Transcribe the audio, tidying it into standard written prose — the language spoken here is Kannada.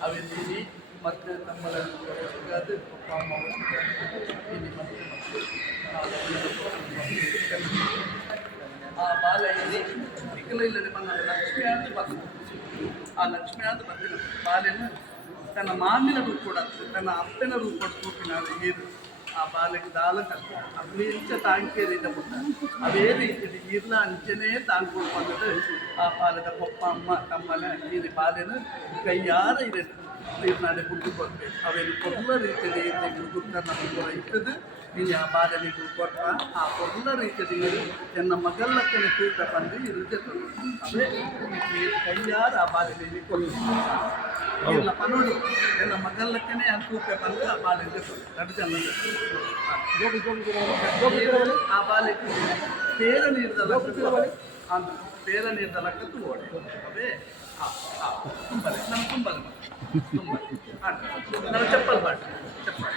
ಅವೆಲ್ಲಿ ಮತ್ತೆ ನಮ್ಮಲ್ಲಿ ಅದು ಪಪ್ಪ ಅಮ್ಮ ಇಲ್ಲಿ ಮತ್ತೆ ಆ ಬಾಲೆಯಲ್ಲಿ ಸಿಕ್ಕಲ ಇಲ್ಲದೆ ಬಂದ ಲಕ್ಷ್ಮಿ ಅಂತ ಬಂದ ಆ ಲಕ್ಷ್ಮಿ ಅಂತ ಬಂದಿನ ಬಾಲೆಯನ್ನು ತನ್ನ ಮಾಮಿನ ರೂಪ ಕೂಡ ತನ್ನ ಅಪ್ಪನ ರೂಪ ರೂಪಿನ ಏರು ಆ ಬಾಲೆಗೆ ದಾಲಕ ಅಲ್ಲಿಂಚ ತಾಂಕೇರಿದ ಪುಟ್ಟ ಅವೇ ರೀತಿ ಇರ್ಲ ಅಂಚನೆ ತಾಂಕೊಂಡು ಬಂದದ್ದು ಆ ಬಾಲದ ಪಪ್ಪ ಅಮ್ಮ ತಮ್ಮನ ಈ ಬಾಲೆನ ಕೈಯಾರ ಇದೆ ತೀರ್ನಾಡೆ ಗುಡ್ಡು ಕೊಡ್ಬೇಕು ಅವೇನು ಕೊಲ್ಲ ರೀತಿಯಲ್ಲಿ ಗುಡ್ಡ ನಮಗೆ ಇರ್ತದೆ ನೀನು ಆ ಬಾಲನಿಗೆ ಕೊಟ್ಟ ಆ ಕೊಲ್ಲ ರೀತಿಯಲ್ಲಿ ನನ್ನ ಮಗಲ್ಲಕ್ಕನೆ ತೂಕ ಬಂದು ಇರುತ್ತೆ ಅವೇ ಕೈಯಾರ ಆ ಬಾಲನಿಗೆ ಕೊಲ್ಲ ಇಲ್ಲ ಪನೋಡಿ ನನ್ನ ಮಗಲ್ಲಕ್ಕನೆ ಆ ತೂಕ ಬಂದು ಆ ಬಾಲಿಗೆ ನಡ್ಜನ ಆ ಬಾಲಿಗೆ ಪೇರ ನೀರ್ದಲ್ಲ ಪೇರ ನೀರ್ದಲ್ಲ ಕತ್ತು ಓಡೆ ಅವೇ ತುಂಬಲೆ ನಮ್ಮ ತುಂಬಲೆ ತುಂಬ ನನ್ನ ಚಪ್ಪಲ್ ಬಾಟ ಚಪ್ಪಲ್